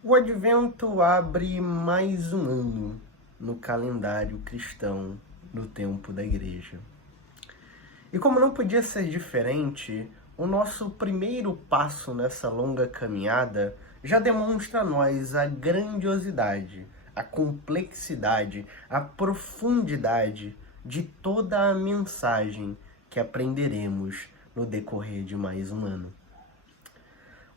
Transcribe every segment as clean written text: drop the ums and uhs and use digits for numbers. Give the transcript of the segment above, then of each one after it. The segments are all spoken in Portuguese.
O Advento abre mais um ano no calendário cristão, no tempo da igreja. E como não podia ser diferente, o nosso primeiro passo nessa longa caminhada já demonstra a nós a grandiosidade, a complexidade, a profundidade de toda a mensagem que aprenderemos no decorrer de mais um ano.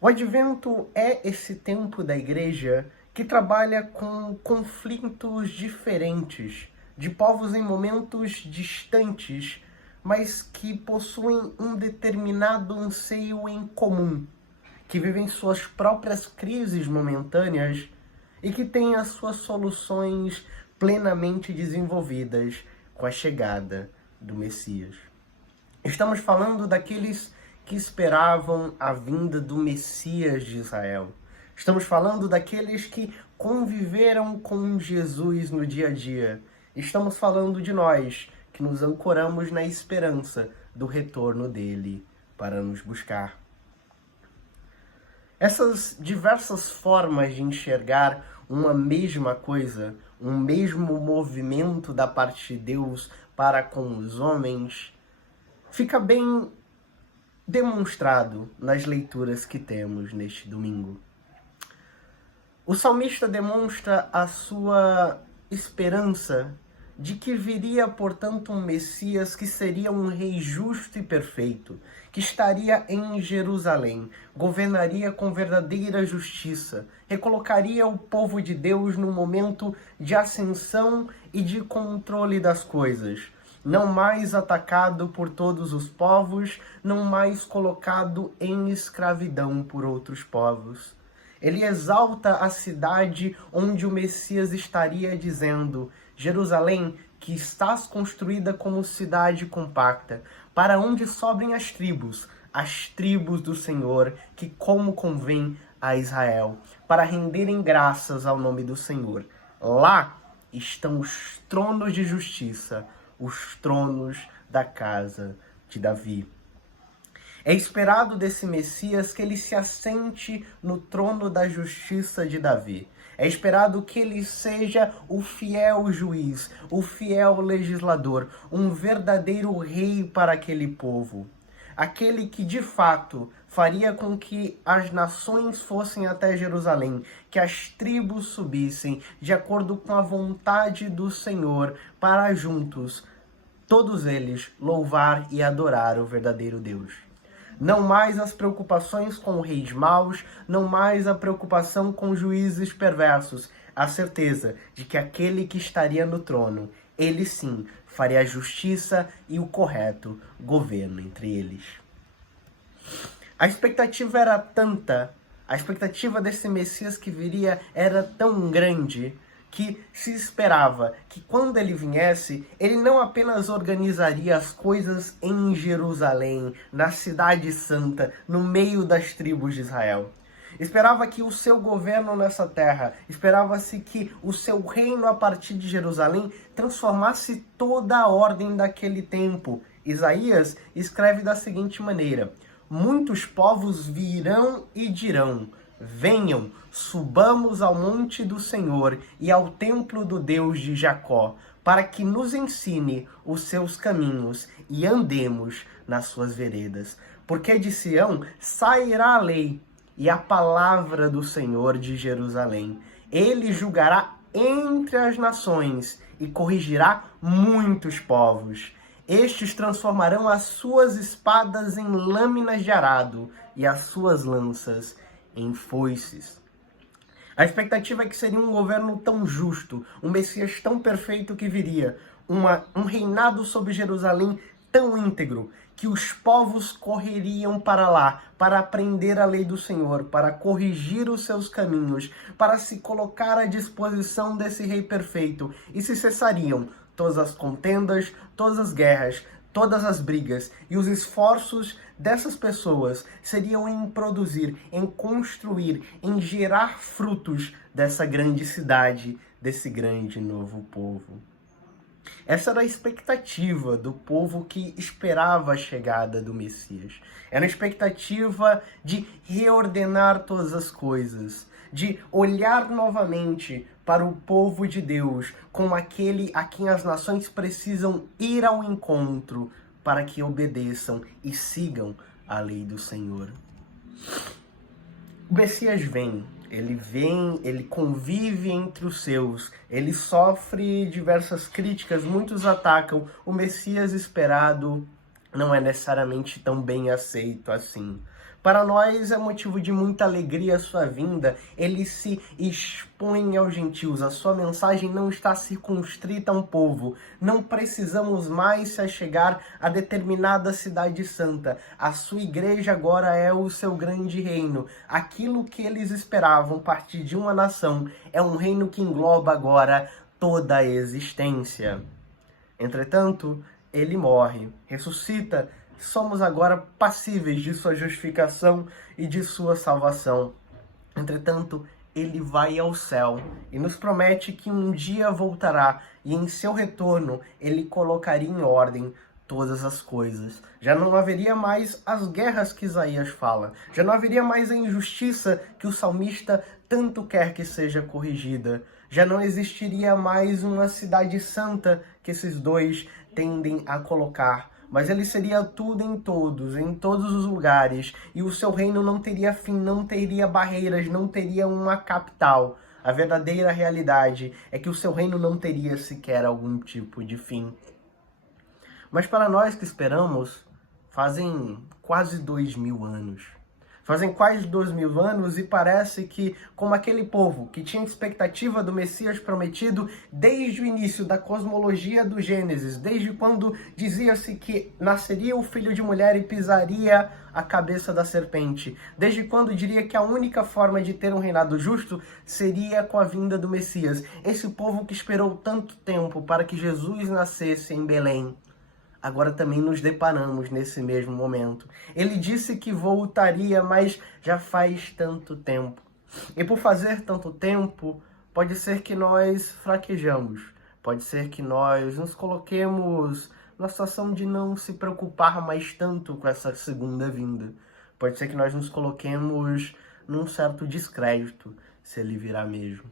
O Advento é esse tempo da igreja que trabalha com conflitos diferentes, de povos em momentos distantes, mas que possuem um determinado anseio em comum, que vivem suas próprias crises momentâneas e que têm as suas soluções plenamente desenvolvidas com a chegada do Messias. Estamos falando daqueles que esperavam a vinda do Messias de Israel. Estamos falando daqueles que conviveram com Jesus no dia a dia. Estamos falando de nós, que nos ancoramos na esperança do retorno dele para nos buscar. Essas diversas formas de enxergar uma mesma coisa, um mesmo movimento da parte de Deus para com os homens, fica bem demonstrado nas leituras que temos neste domingo. O salmista demonstra a sua esperança de que viria, portanto, um Messias que seria um rei justo e perfeito, que estaria em Jerusalém, governaria com verdadeira justiça, recolocaria o povo de Deus num momento de ascensão e de controle das coisas, não mais atacado por todos os povos, não mais colocado em escravidão por outros povos. Ele exalta a cidade onde o Messias estaria dizendo: Jerusalém, que estás construída como cidade compacta, para onde sobrem as tribos do Senhor, que como convém a Israel, para renderem graças ao nome do Senhor. Lá estão os tronos de justiça, os tronos da casa de Davi. É esperado desse Messias que ele se assente no trono da justiça de Davi. É esperado que ele seja o fiel juiz, o fiel legislador, um verdadeiro rei para aquele povo. Aquele que, de fato, faria com que as nações fossem até Jerusalém, que as tribos subissem de acordo com a vontade do Senhor, para juntos, todos eles, louvar e adorar o verdadeiro Deus. Não mais as preocupações com reis maus, não mais a preocupação com juízes perversos, a certeza de que aquele que estaria no trono, ele sim, faria a justiça e o correto governo entre eles. A expectativa era tanta, a expectativa desse Messias que viria era tão grande, que se esperava que quando ele viesse, ele não apenas organizaria as coisas em Jerusalém, na cidade santa, no meio das tribos de Israel. Esperava que o seu governo nessa terra, esperava-se que o seu reino a partir de Jerusalém transformasse toda a ordem daquele tempo. Isaías escreve da seguinte maneira: muitos povos virão e dirão: venham, subamos ao monte do Senhor e ao templo do Deus de Jacó, para que nos ensine os seus caminhos e andemos nas suas veredas. Porque de Sião sairá a lei e a palavra do Senhor de Jerusalém. Ele julgará entre as nações e corrigirá muitos povos. Estes transformarão as suas espadas em lâminas de arado e as suas lanças em foices. A expectativa é que seria um governo tão justo, um Messias tão perfeito que viria, um reinado sobre Jerusalém tão íntegro, que os povos correriam para lá, para aprender a lei do Senhor, para corrigir os seus caminhos, para se colocar à disposição desse rei perfeito, e se cessariam todas as contendas, todas as guerras, todas as brigas, e os esforços dessas pessoas seriam em produzir, em construir, em gerar frutos dessa grande cidade, desse grande novo povo. Essa era a expectativa do povo que esperava a chegada do Messias. Era a expectativa de reordenar todas as coisas, de olhar novamente para o povo de Deus como aquele a quem as nações precisam ir ao encontro para que obedeçam e sigam a lei do Senhor. O Messias vem, ele convive entre os seus, ele sofre diversas críticas, muitos atacam. O Messias esperado não é necessariamente tão bem aceito assim. Para nós é motivo de muita alegria a sua vinda. Ele se expõe aos gentios. A sua mensagem não está circunscrita a um povo. Não precisamos mais se achegar a determinada cidade santa. A sua igreja agora é o seu grande reino. Aquilo que eles esperavam partir de uma nação é um reino que engloba agora toda a existência. Entretanto, ele morre, ressuscita. Somos agora passíveis de sua justificação e de sua salvação. Entretanto, ele vai ao céu e nos promete que um dia voltará e em seu retorno ele colocaria em ordem todas as coisas. Já não haveria mais as guerras que Isaías fala. Já não haveria mais a injustiça que o salmista tanto quer que seja corrigida. Já não existiria mais uma cidade santa que esses dois tendem a colocar. Mas ele seria tudo em todos os lugares, e o seu reino não teria fim, não teria barreiras, não teria uma capital. A verdadeira realidade é que o seu reino não teria sequer algum tipo de fim. Mas para nós que esperamos, fazem quase 2000 anos. Fazem quase 2000 anos e parece que, como aquele povo que tinha expectativa do Messias prometido desde o início da cosmologia do Gênesis, desde quando dizia-se que nasceria o filho de mulher e pisaria a cabeça da serpente, desde quando diria que a única forma de ter um reinado justo seria com a vinda do Messias. Esse povo que esperou tanto tempo para que Jesus nascesse em Belém, agora também nos deparamos nesse mesmo momento. Ele disse que voltaria, mas já faz tanto tempo. E por fazer tanto tempo, pode ser que nós fraquejamos. Pode ser que nós nos coloquemos na situação de não se preocupar mais tanto com essa segunda vinda. Pode ser que nós nos coloquemos num certo descrédito, se ele virá mesmo.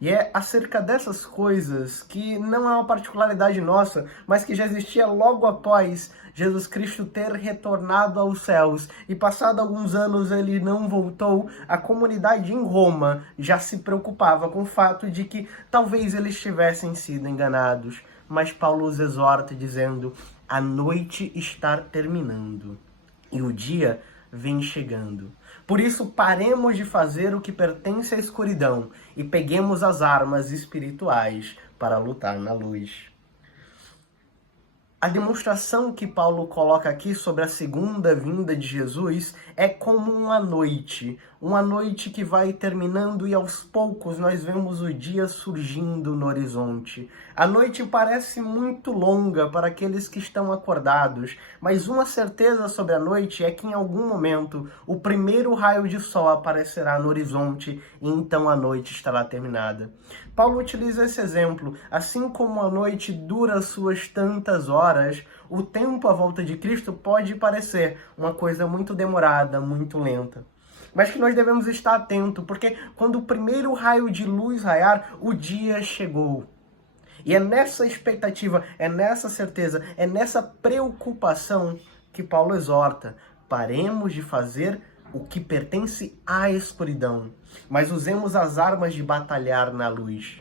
E é acerca dessas coisas, que não é uma particularidade nossa, mas que já existia logo após Jesus Cristo ter retornado aos céus. E passado alguns anos ele não voltou, a comunidade em Roma já se preocupava com o fato de que talvez eles tivessem sido enganados. Mas Paulo os exorta dizendo: a noite está terminando e o dia vem chegando. Por isso, paremos de fazer o que pertence à escuridão e peguemos as armas espirituais para lutar na luz. A demonstração que Paulo coloca aqui sobre a segunda vinda de Jesus é como uma noite que vai terminando e aos poucos nós vemos o dia surgindo no horizonte. A noite parece muito longa para aqueles que estão acordados, mas uma certeza sobre a noite é que em algum momento o primeiro raio de sol aparecerá no horizonte e então a noite estará terminada. Paulo utiliza esse exemplo. Assim como a noite dura suas tantas horas, o tempo à volta de Cristo pode parecer uma coisa muito demorada, muito lenta. Mas que nós devemos estar atentos, porque quando o primeiro raio de luz raiar, o dia chegou. E é nessa expectativa, é nessa certeza, é nessa preocupação que Paulo exorta: paremos de fazer o que pertence à escuridão, mas usemos as armas de batalhar na luz.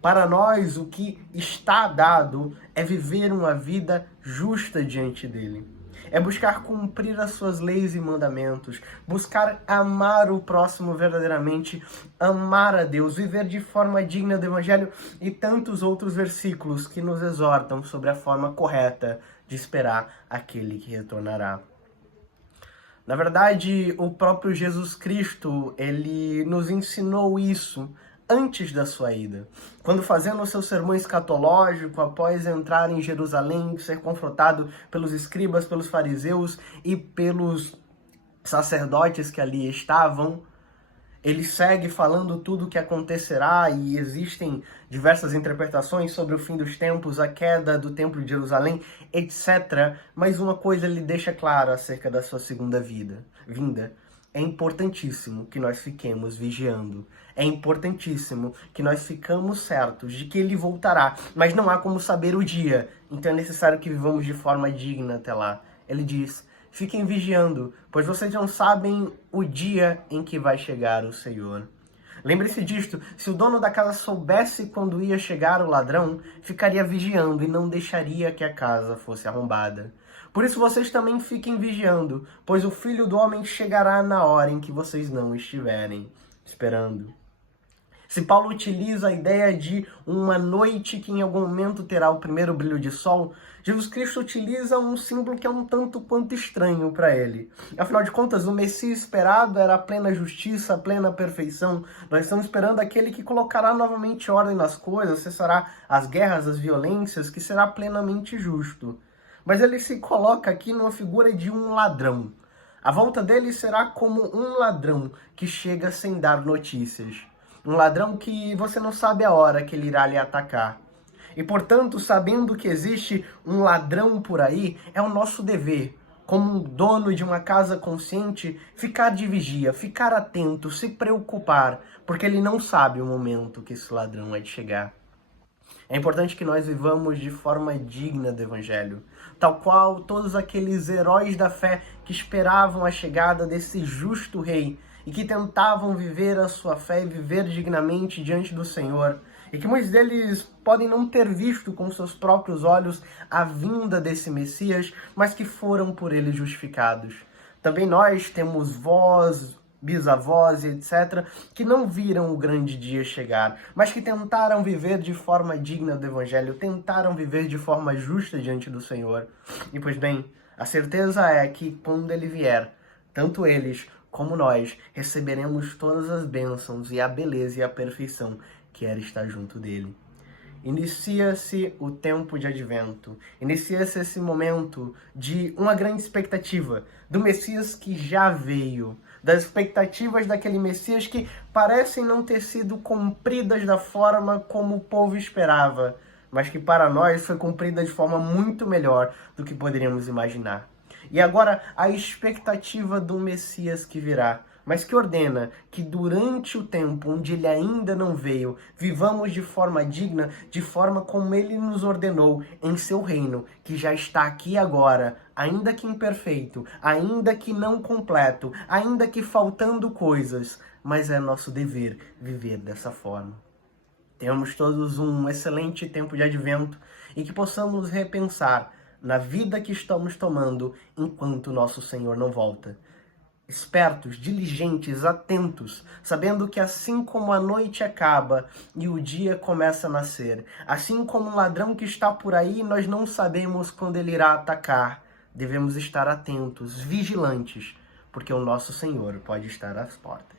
Para nós, o que está dado é viver uma vida justa diante dele. É buscar cumprir as suas leis e mandamentos, buscar amar o próximo verdadeiramente, amar a Deus, viver de forma digna do Evangelho e tantos outros versículos que nos exortam sobre a forma correta de esperar aquele que retornará. Na verdade, o próprio Jesus Cristo, ele nos ensinou isso antes da sua ida. Quando fazendo o seu sermão escatológico, após entrar em Jerusalém, ser confrontado pelos escribas, pelos fariseus e pelos sacerdotes que ali estavam, ele segue falando tudo o que acontecerá e existem diversas interpretações sobre o fim dos tempos, a queda do templo de Jerusalém, etc. Mas uma coisa ele deixa clara acerca da sua segunda vinda. é importantíssimo que nós fiquemos vigiando. É importantíssimo que nós ficamos certos de que ele voltará, mas não há como saber o dia, então é necessário que vivamos de forma digna até lá. Ele diz: fiquem vigiando, pois vocês não sabem o dia em que vai chegar o Senhor. Lembre-se disto, se o dono da casa soubesse quando ia chegar o ladrão, ficaria vigiando e não deixaria que a casa fosse arrombada. Por isso vocês também fiquem vigiando, pois o Filho do Homem chegará na hora em que vocês não estiverem esperando. Se Paulo utiliza a ideia de uma noite que em algum momento terá o primeiro brilho de sol, Jesus Cristo utiliza um símbolo que é um tanto quanto estranho para ele. Afinal de contas, o Messias esperado era a plena justiça, a plena perfeição. Nós estamos esperando aquele que colocará novamente ordem nas coisas, cessará as guerras, as violências, que será plenamente justo. Mas ele se coloca aqui numa figura de um ladrão. A volta dele será como um ladrão que chega sem dar notícias. Um ladrão que você não sabe a hora que ele irá lhe atacar. E, portanto, sabendo que existe um ladrão por aí, é o nosso dever, como um dono de uma casa consciente, ficar de vigia, ficar atento, se preocupar, porque ele não sabe o momento que esse ladrão é de chegar. É importante que nós vivamos de forma digna do Evangelho, tal qual todos aqueles heróis da fé que esperavam a chegada desse justo rei e que tentavam viver a sua fé e viver dignamente diante do Senhor, e que muitos deles podem não ter visto com seus próprios olhos a vinda desse Messias, mas que foram por ele justificados. Também nós temos vós, bisavós e etc., que não viram o grande dia chegar, mas que tentaram viver de forma digna do Evangelho, tentaram viver de forma justa diante do Senhor. E pois bem, a certeza é que quando ele vier, tanto eles como nós receberemos todas as bênçãos e a beleza e a perfeição que era estar junto dele. Inicia-se o tempo de advento, inicia-se esse momento de uma grande expectativa do Messias que já veio, das expectativas daquele Messias que parecem não ter sido cumpridas da forma como o povo esperava, mas que para nós foi cumprida de forma muito melhor do que poderíamos imaginar. E agora a expectativa do Messias que virá, mas que ordena que durante o tempo onde ele ainda não veio, vivamos de forma digna, de forma como ele nos ordenou em seu reino, que já está aqui agora, ainda que imperfeito, ainda que não completo, ainda que faltando coisas, mas é nosso dever viver dessa forma. Tenhamos todos um excelente tempo de advento e que possamos repensar na vida que estamos tomando enquanto nosso Senhor não volta. Espertos, diligentes, atentos, sabendo que assim como a noite acaba e o dia começa a nascer, assim como um ladrão que está por aí, nós não sabemos quando ele irá atacar. Devemos estar atentos, vigilantes, porque o nosso Senhor pode estar às portas.